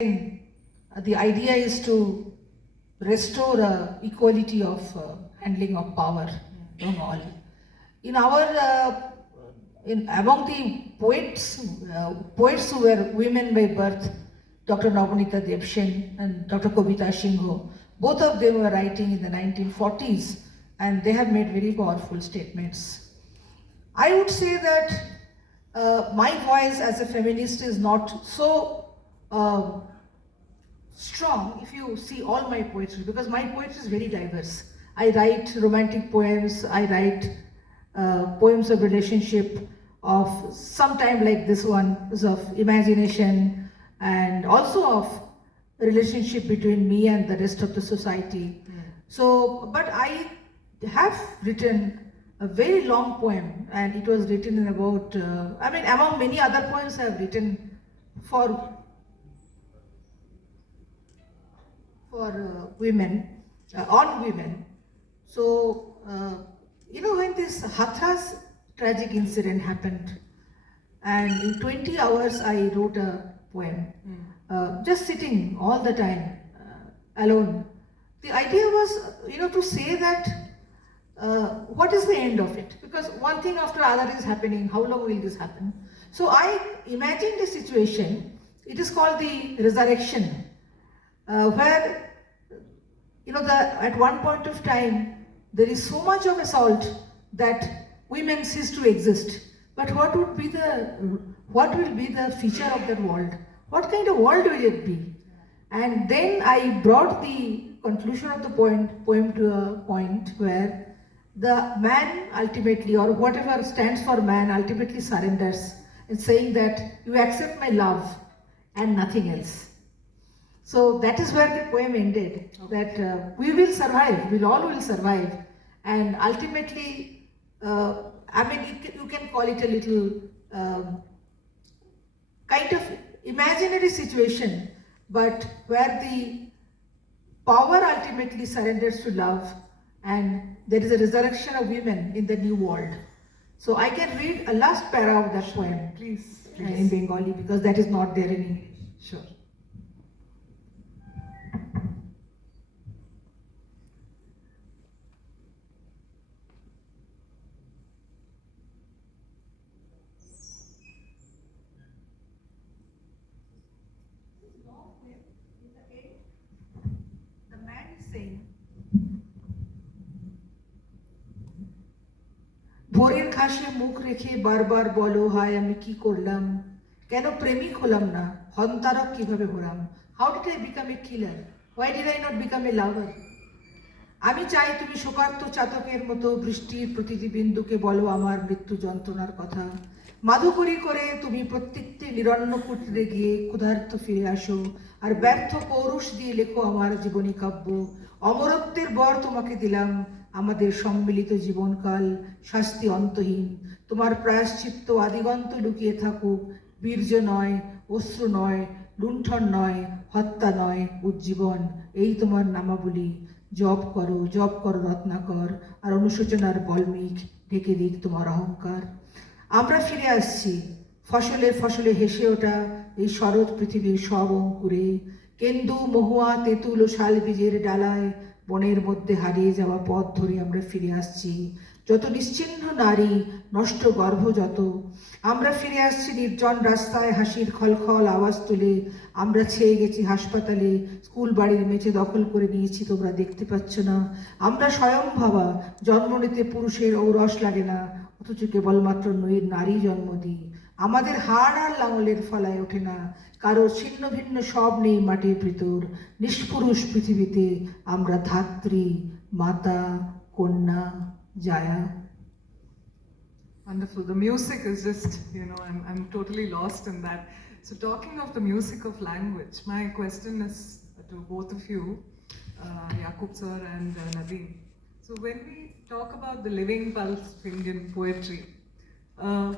The idea is to restore equality of handling of power among all. In our among the poets who were women by birth, Dr. Navanita Devshen and Dr. Kavita Singho, both of them were writing in the 1940s, and they have made very powerful statements. I would say that my voice as a feminist is not so strong if you see all my poetry, because my poetry is very diverse. I write romantic poems, I write poems of relationship, of sometime like this one is of imagination, and also of relationship between me and the rest of the society. So, but I have written a very long poem, and it was written in about, among many other poems I have written for women, on women. So, when this Hathras tragic incident happened, and in 20 hours I wrote a poem, just sitting all the time, alone. The idea was, to say that what is the end of it? Because one thing after other is happening, how long will this happen? So I imagined a situation, it is called the resurrection, where at one point of time there is so much of assault that women cease to exist. But what will be the feature of that world? What kind of world will it be? And then I brought the conclusion of the poem to a point where the man ultimately, or whatever stands for man, ultimately surrenders in saying that you accept my love and nothing else. So that is where the poem ended, that we will survive, we all will survive, and ultimately, you can call it a little kind of imaginary situation, but where the power ultimately surrenders to love, and there is a resurrection of women in the new world. So I can read a last para of that poem, please. In Bengali, because that is not there in English. Sure. The man is saying, ভোরের ঘাসে মুখ রেখে বারবার বলো হায় আমি কি করলাম, কেন প্রেমিক হলাম না, হন্তারক কিভাবে হলাম, how did I become a killer, why did I not become a lover. আমি চাই তুমি শোকার্ত চাতকের মতো বৃষ্টির প্রতিটি বিন্দুকে বলো আমার মৃত্যু যন্ত্রণার কথা, মাধুকরী করে তুমি প্রত্যেকটি নিরন্ন কুটিরে গিয়ে ক্ষুধার্ত ফিরে আসো, আর ব্যর্থ পৌরুষ দিয়ে লেখো আমার জীবনী কাব্য। অমরত্বের বর তোমাকে দিলাম, আমাদের সম্মিলিত জীবনকাল শাস্তি অন্তহীন, তোমার প্রায়শ্চিত্ত আদিগন্ত লুকিয়ে থাকুক, বীর্য নয়, অশ্রু নয়, লুণ্ঠন নয়, হত্যা নয়, উজ্জীবন, এই তোমার নামাবলী। জপ করো রত্নাকর, আর অনুশোচনার বলমিক ঢেকে দিক তোমার অহংকার। আমরা ফিরে আসছি, ফসলে ফসলে হেসে ওঠা এই শরৎ পৃথিবীর সব অঙ্কুরে, কেন্দু মহুয়া তেঁতুল ও শাল বীজের ডালায় বনের মধ্যে হারিয়ে যাওয়া পথ ধরে আমরা ফিরে আসছি। যত নিশ্চিহ্ন নারী, নষ্ট গর্ভ যত, আমরা ফিরে আসছি নির্জন রাস্তায় হাসির খলখল আওয়াজ তুলে, আমরা ছেয়ে গেছি হাসপাতালে, স্কুল বাড়ির মেঝে দখল করে নিয়েছি তোমরা দেখতে পাচ্ছ না। আমরা স্বয়ং ভাবা, জন্ম নিতে পুরুষের ঔরস লাগে না, অথচ কেবলমাত্র নারী জন্ম দিই। আমাদের হাড় আর লাঙলের ফলায় ওঠে না, কারো ছিন্ন ভিন্ন সব নেই মাটির ভিতর, নিষ্পুরুষ পৃথিবীতে আমরা ধাত্রী, মাতা, কন্যা, জায়া। Wonderful. The music is just, I'm totally lost in that. So talking of the music of language, my question is to both of you, Yaqub sir and Nadeem. So when we talk about the living pulse of Indian poetry,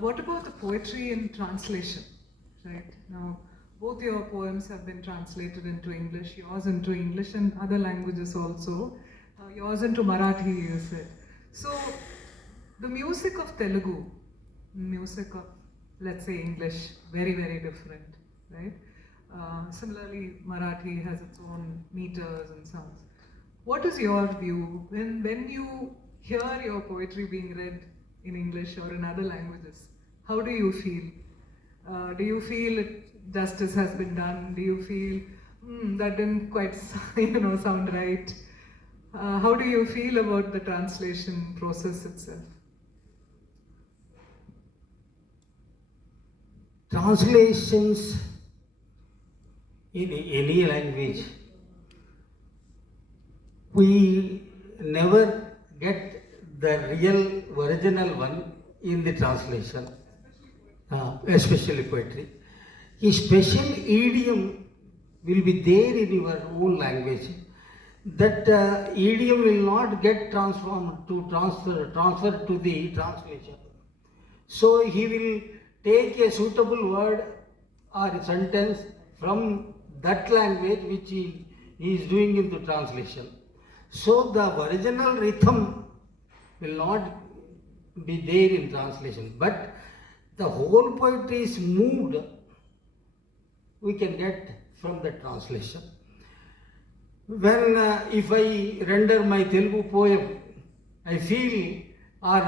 what about the poetry in translation, right? Now, both your poems have been translated into English, yours into English and other languages also, yours into Marathi, you said. So, the music of Telugu, music of, let's say, English, very, very different, right? Similarly, Marathi has its own meters and sounds. What is your view when you hear your poetry being read in English or in other languages? How do you feel? Do you feel justice has been done? Do you feel that didn't quite sound right? How do you feel about the translation process itself? Translations in any language, we never get the real original one in the translation, especially poetry. A special idiom will be there in your own language. That idiom will not get transformed to transfer to the translation. So he will take a suitable word or a sentence from that language which he is doing into translation. So the original rhythm will not be there in translation, but the whole poetry is moved, we can get from the translation. When if I render my Telugu poem, I feel, or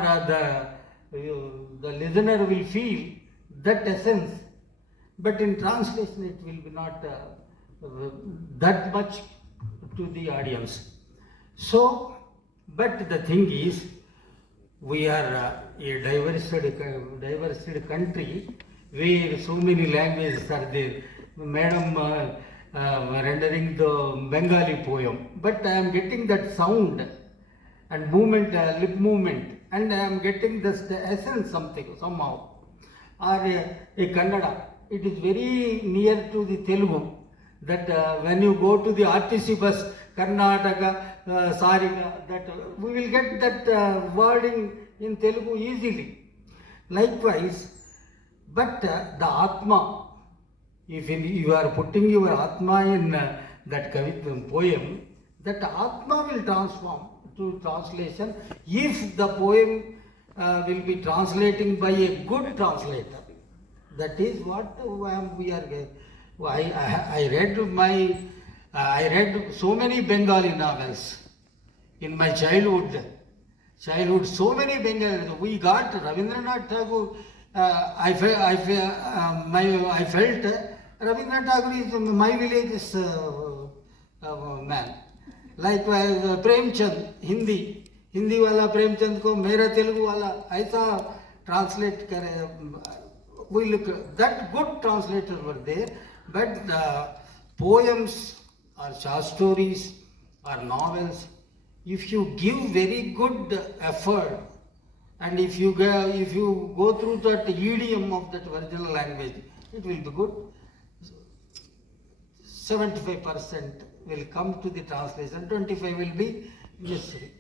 the listener will feel that essence, but in translation it will be not that much to the audience. So, but the thing is, we are a diverse country where so many languages are there. Madam rendering the Bengali poem, but I am getting that sound and movement, lip movement, and I am getting this the essence something somehow. Or a Kannada, it is very near to the Telugu. That when you go to the RTC bus, Karnataka, Sariga, that we will get that wording in Telugu easily. Likewise, but the Atma, if you are putting your Atma in that poem, that Atma will transform to translation if the poem will be translating by a good translator. That is what we are. I read so many Bengali novels in my childhood. So many Bengali. We got Rabindranath Tagore. I felt Rabindranath Tagore is my village's man. Likewise, Premchand, Hindi वाला प्रेमचंद को मेरा तेलुगु वाला ऐसा translate करे. We look that good translators were there, but the poems or short stories or novels, if you give very good effort and if you go through that idiom of that original language, it will be good. 75% will come to the translation, 25% will be necessary.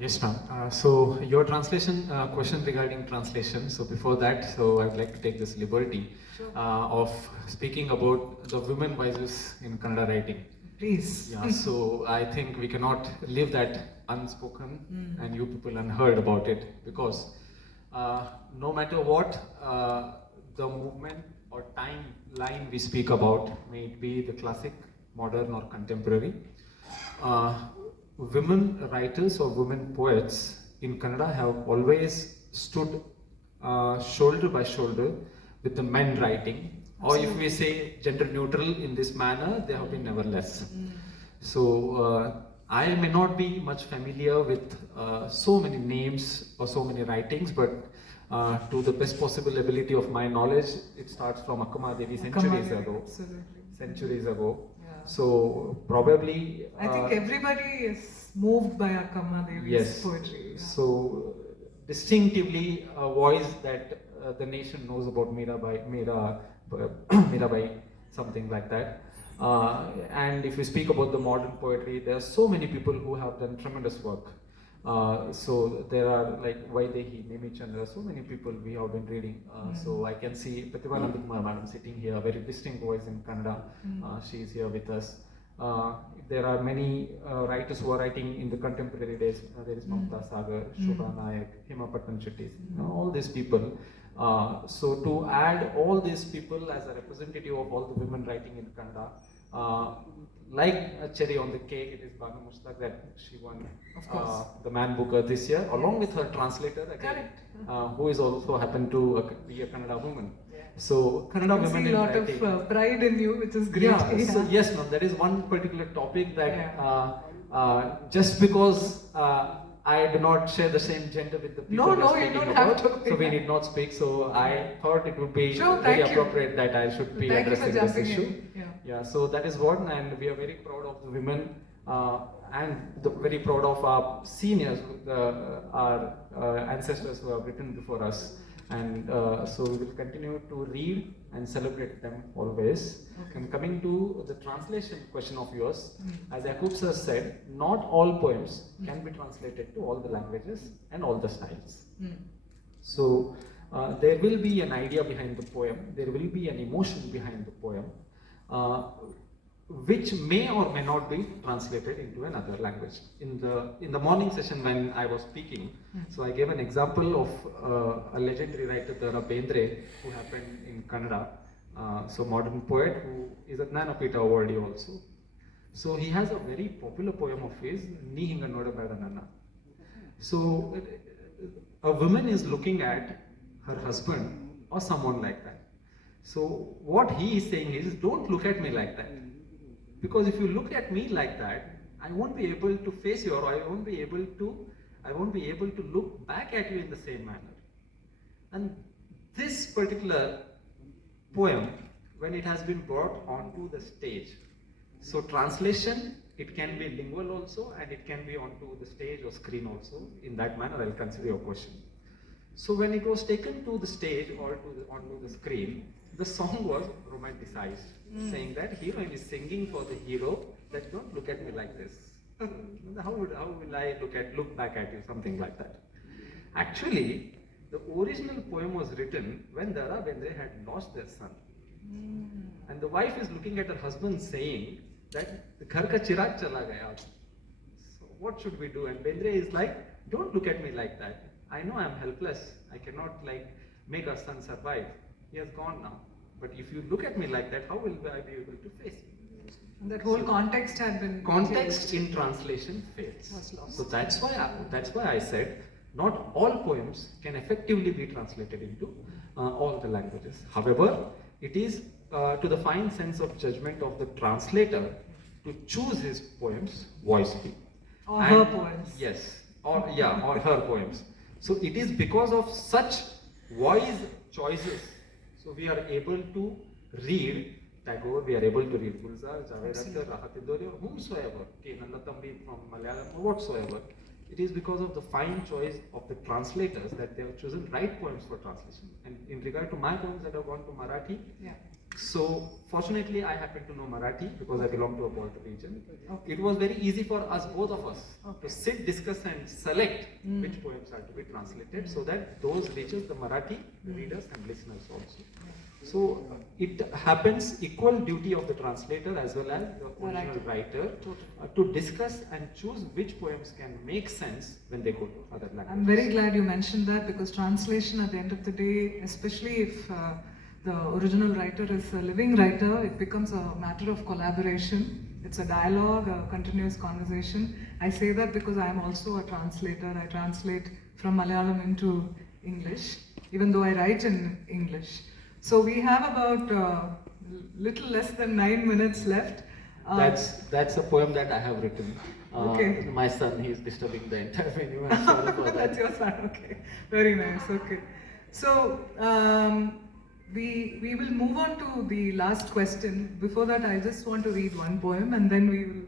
Yes, ma'am. So your translation question regarding translation. So before that, so I would like to take this liberty of speaking about the women voices in Kannada writing. Please. Yeah. So I think we cannot leave that unspoken and you people unheard about it, because no matter what the movement or timeline we speak about, may it be the classic, modern or contemporary, women writers or women poets in Kannada have always stood shoulder by shoulder with the men writing. Or if we say gender neutral in this manner, they have been never less. So I may not be much familiar with so many names or so many writings, but to the best possible ability of my knowledge, it starts from Akkama Devi centuries ago. Absolutely. Centuries ago. Yeah. So probably I think everybody is moved by Akkama Devi's poetry. Yeah. So distinctively a voice that the nation knows about Mirabai, something like that. And if we speak about the modern poetry, there are so many people who have done tremendous work. So there are like Vaidehi, Nemi Chandra, so many people we have been reading. So I can see Pratibha Nandakumar madam sitting here, a very distinct voice in Kannada. She is here with us. There are many writers who are writing in the contemporary days. There is Mamta Sagar, Shobha Nayak, Hema Pattan Shetty. All these people, So to add all these people as a representative of all the women writing in Kannada, like a cherry on the cake, it is Banu Mushtaq that she won Of course. the Man Booker this year, along with her translator again, Correct. who is also happened to be a Kannada woman. So Kannada I women see in a lot writing. of pride in you, which is great. Yeah, so yes, ma'am, that is one particular topic that Yeah. just because I do not share the same gender with the people No, we are no, you speaking don't have about, to. so we need not speak. So I thought it would be Sure, very thank you. appropriate that I should be Thank you for addressing this jumping issue. in. Yeah. Yeah, so that is one, and we are very proud of the women and very proud of our seniors, our ancestors who have written before us. And so we will continue to read and celebrate them always. Okay. And coming to the translation question of yours, as Yakub sir said, not all poems can be translated to all the languages and all the styles. Mm. So there will be an idea behind the poem, there will be an emotion behind the poem, which may or may not be translated into another language. In the morning session when I was speaking, so I gave an example of a legendary writer, Dara Bendre, who happened in Kannada, so modern poet who is a Jnanapita awardee also. So he has a very popular poem of his, Ni Hinga Nodabeda Nanna. So a woman is looking at her husband or someone like that. So what he is saying is, don't look at me like that. Because if you look at me like that, I won't be able to face you, or I won't be able to look back at you in the same manner. And this particular poem, when it has been brought onto the stage, so translation, it can be lingual also, and it can be onto the stage or screen also. In that manner, I'll consider your question. So when it was taken to the stage or onto the screen, the song was romanticized, saying that heroine is singing for the hero that don't look at me like this. How will I look back at you, something like that. Actually, the original poem was written when Dara Bendre had lost their son. And the wife is looking at her husband saying that the ghar ka chirag chala gaya. So what should we do? And Bendre is like, don't look at me like that. I know I'm helpless. I cannot make our son survive. He has gone now. But if you look at me like that, how will I be able to face you? And that whole context had been Context in translation fails. Was lost. So that's why I said not all poems can effectively be translated into all the languages. However, it is to the fine sense of judgment of the translator to choose his poems wisely. Or her poems. Yes, or her poems. So it is because of such wise choices, so we are able to read Tagore, we are able to read Gulzar, Javed Akhtar, Rahat Indori, or whomsoever, K. Nandathambi from Malayalam, or whatsoever. It is because of the fine choice of the translators that they have chosen right poems for translation. And in regard to my poems that have gone to Marathi, Yeah. so fortunately I happen to know Marathi because I belong to a border region. Okay. It was very easy for us, both of us, to sit, discuss and select which poems are to be translated so that those reaches the Marathi readers and listeners also. So it happens equal duty of the translator as well as the original writer to discuss and choose which poems can make sense when they go to other languages. I'm very glad you mentioned that, because translation at the end of the day, especially if the original writer is a living writer, it becomes a matter of collaboration. It's a dialogue, a continuous conversation. I say that because I am also a translator. I translate from Malayalam into English, even though I write in English. So we have about little less than 9 minutes left. That's a poem that I have written. Okay. My son, he is disturbing the entire venue. I'm sorry for that. That's your son, okay. Very nice, okay. So, we will move on to the last question. Before that, I just want to read one poem and then we will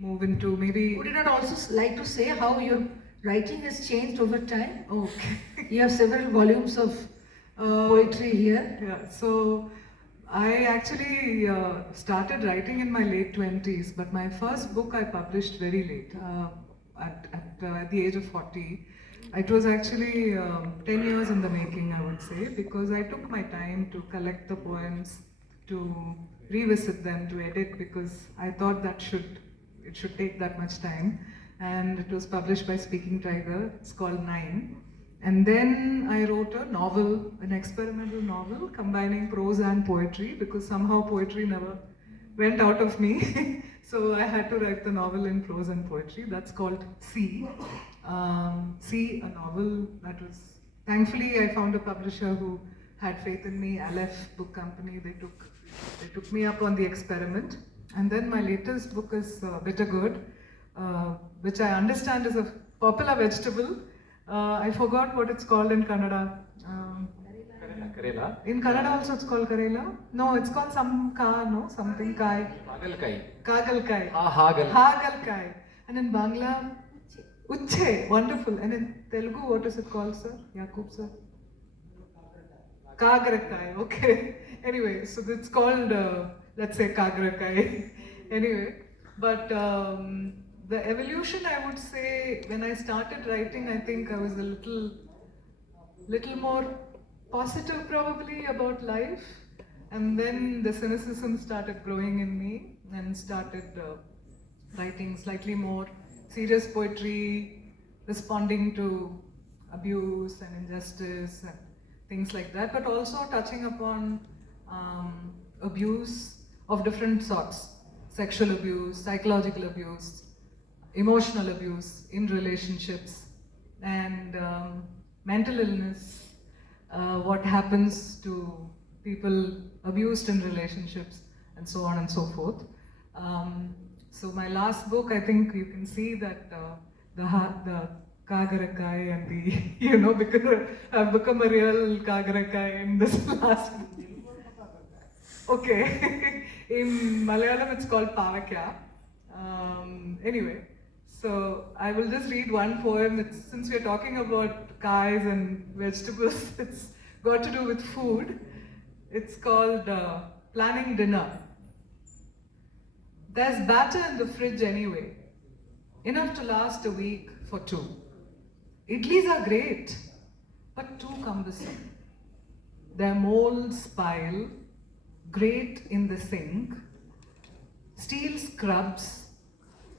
move into maybe... Would you not also like to say how your writing has changed over time? Okay. You have several volumes of poetry here. Yeah, so I actually started writing in my late 20s, but my first book I published very late, at the age of 40. It was actually 10 years in the making, I would say, because I took my time to collect the poems, to revisit them, to edit, because I thought that it should take that much time. And it was published by Speaking Tiger. It's called Nine. And then I wrote a novel, an experimental novel combining prose and poetry because somehow poetry never went out of me. So I had to write the novel in prose and poetry. That's called C. C, a novel that was, thankfully I found a publisher who had faith in me, Aleph Book Company. They took me up on the experiment. And then my latest book is Bitter Gourd, which I understand is a popular vegetable. I forgot what it's called in Kannada. Karela. In Kannada also it's called Karela? No, it's called something kai. Hagalkai. Kagalkai. Hagal. Hagalkai. And in Bangla, Uche. Wonderful. And in Telugu, what is it called, sir? Yakub, sir? Kagrakai. Okay. Anyway, so it's called, let's say, Kagrakai. Anyway, but the evolution, I would say, when I started writing, I think I was a little more positive probably about life, and then the cynicism started growing in me and started writing slightly more serious poetry, responding to abuse and injustice and things like that, but also touching upon abuse of different sorts: sexual abuse, psychological abuse, emotional abuse in relationships, and mental illness, what happens to people abused in relationships, and so on and so forth. So my last book, I think you can see that the Kagarakai and the, because I've become a real Kagarakai in this last book. Okay, in Malayalam it's called Pavakya. Anyway, so I will just read one poem. Since we're talking about kais and vegetables, it's got to do with food. It's called Planning Dinner. There's batter in the fridge anyway, enough to last a week for two. Idlis are great, but too cumbersome. Their molds pile, grate in the sink, steel scrubs,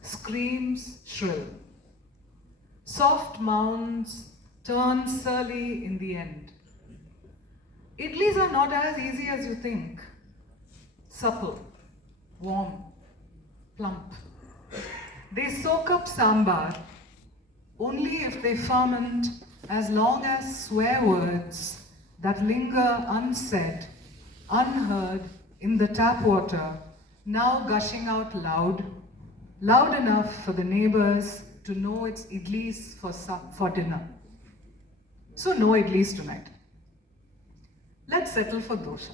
screams shrill. Soft mounds turn surly in the end. Idlis are not as easy as you think. Supple, warm, plump. They soak up sambar only if they ferment as long as swear words that linger unsaid, unheard in the tap water, now gushing out loud enough for the neighbors to know it's idlis for dinner. So no idlis tonight. Let's settle for dosha.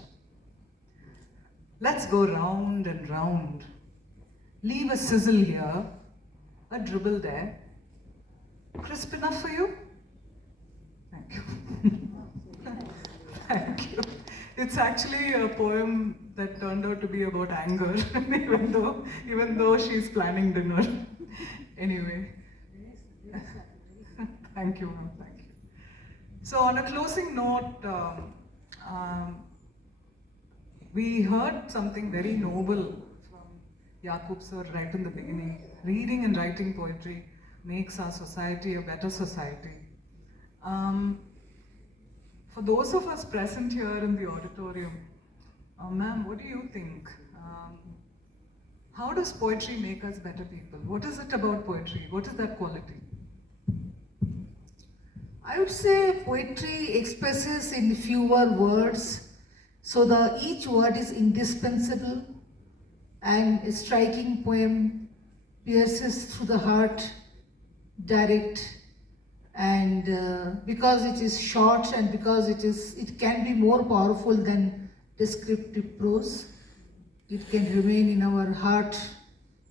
Let's go round and round. Leave a sizzle here, a dribble there. Crisp enough for you? Thank you. Thank you. It's actually a poem that turned out to be about anger, even though she's planning dinner. Anyway. Thank you, ma'am. Thank you. So on a closing note, we heard something very noble from Yakub sir right in the beginning. Reading and writing poetry makes our society a better society. For those of us present here in the auditorium, ma'am, what do you think? How does poetry make us better people? What is it about poetry? What is that quality? I would say poetry expresses in fewer words, so each word is indispensable, and a striking poem pierces through the heart, direct, and because it is short and because it can be more powerful than descriptive prose. It can remain in our heart,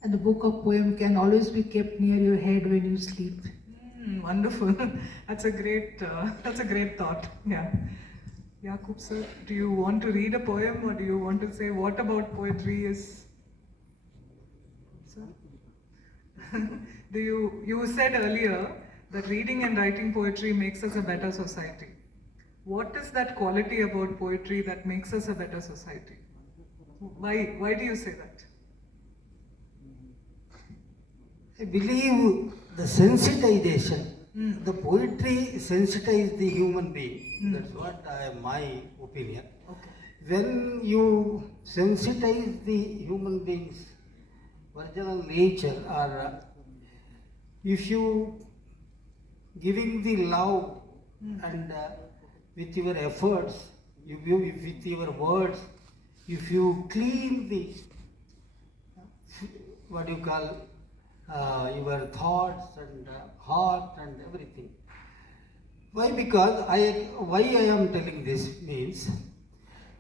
and the book of poem can always be kept near your head when you sleep. Wonderful. That's a great thought. Yeah. Yakub sir, do you want to read a poem, or do you want to say what about poetry is? Sir? You said earlier that reading and writing poetry makes us a better society. What is that quality about poetry that makes us a better society? Why do you say that? I believe the sensitization The poetry sensitizes the human being. That's what my opinion. Okay. When you sensitize the human being's original nature, or if you giving the love and with your efforts, with your words, if you clean the what you call your thoughts and heart and everything. Why? Because why I am telling this means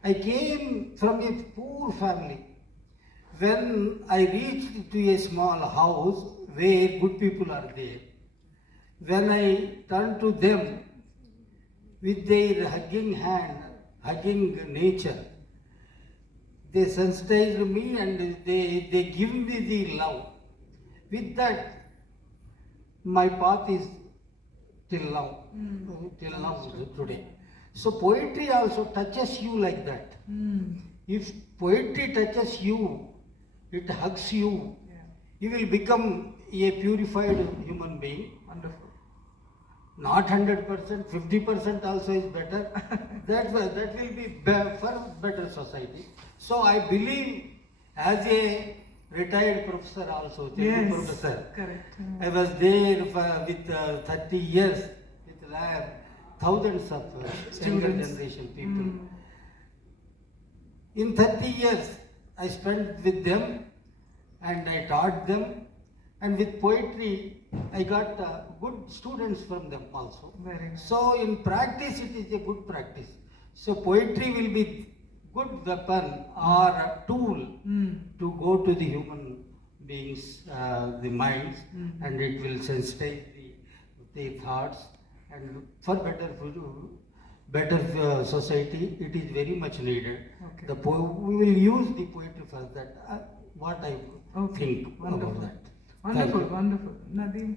I came from a poor family. When I reached to a small house where good people are there, when I turned to them with their hugging hand, hugging nature, they sensitized me and they give me the love. With that, my path is till now, today. So poetry also touches you like that. If poetry touches you, it hugs you, you will become a purified human being. Wonderful. Not 100%, 50% also is better. that will be for better society. So I believe as a retired professor also, Telugu professor. Correct. I was there with 30 years with thousands of younger generation people. In 30 years, I spent with them and I taught them. And with poetry, I got good students from them also. Very nice. So in practice, it is a good practice. So poetry will be good weapon or a tool to go to the human beings, the minds, and it will sensitize the thoughts, and for better society, it is very much needed. Okay. We will use the poetry for that. What I think Wonderful. about that. Wonderful, wonderful. Nadeem?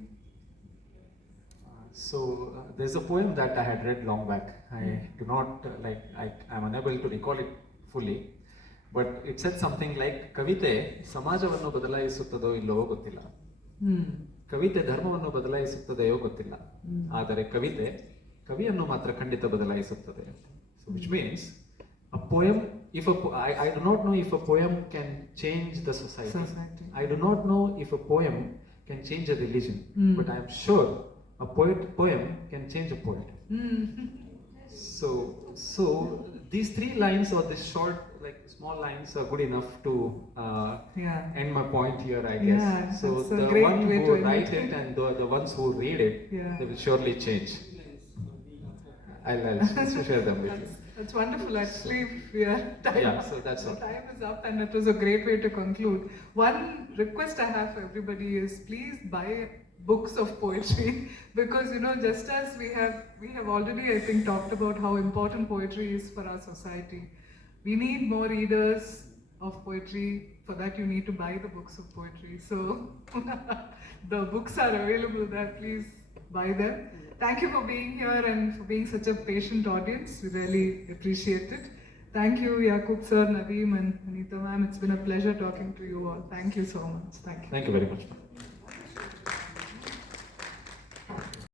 There's a poem that I had read long back. I do not I'm unable to recall it fully, but it said something like ಕವಿತೆ ಸಮಾಜವನ್ನು ಬದಲಾಯಿಸುತ್ತದೋ ಇಲ್ಲವೋ ಗೊತ್ತಿಲ್ಲ, ಕವಿತೆ ಧರ್ಮವನ್ನು ಬದಲಾಯಿಸುತ್ತದೆಯೋ ಗೊತ್ತಿಲ್ಲ, ಆದರೆ ಕವಿತೆ ಕವಿಯನ್ನು ಮಾತ್ರ ಖಂಡಿತ ಬದಲಾಯಿಸುತ್ತದೆ. So which means a poem, I do not know if a poem can change the society. I do not know if a poem can change a religion, but I am sure a poem can change a poet. So these 3 lines or this short, like small lines, are good enough to end my point here, I guess. Yeah, so that's a the great one way who to write end it and the ones who read it, they will surely change. I'll share them with you. That's wonderful. Actually, we are time. Yeah, so that's all. Time is up, and it was a great way to conclude. One request I have for everybody is please buy books of poetry because just as we have already, I think, talked about how important poetry is for our society. We need more readers of poetry. For that, you need to buy the books of poetry. So the books are available there. Please buy them. Thank you for being here and for being such a patient audience. We really appreciate it. Thank you, Yaqub sir, Nadeem and Anita ma'am. It's been a pleasure talking to you all. Thank you so much. Thank you. Thank you very much, ma'am.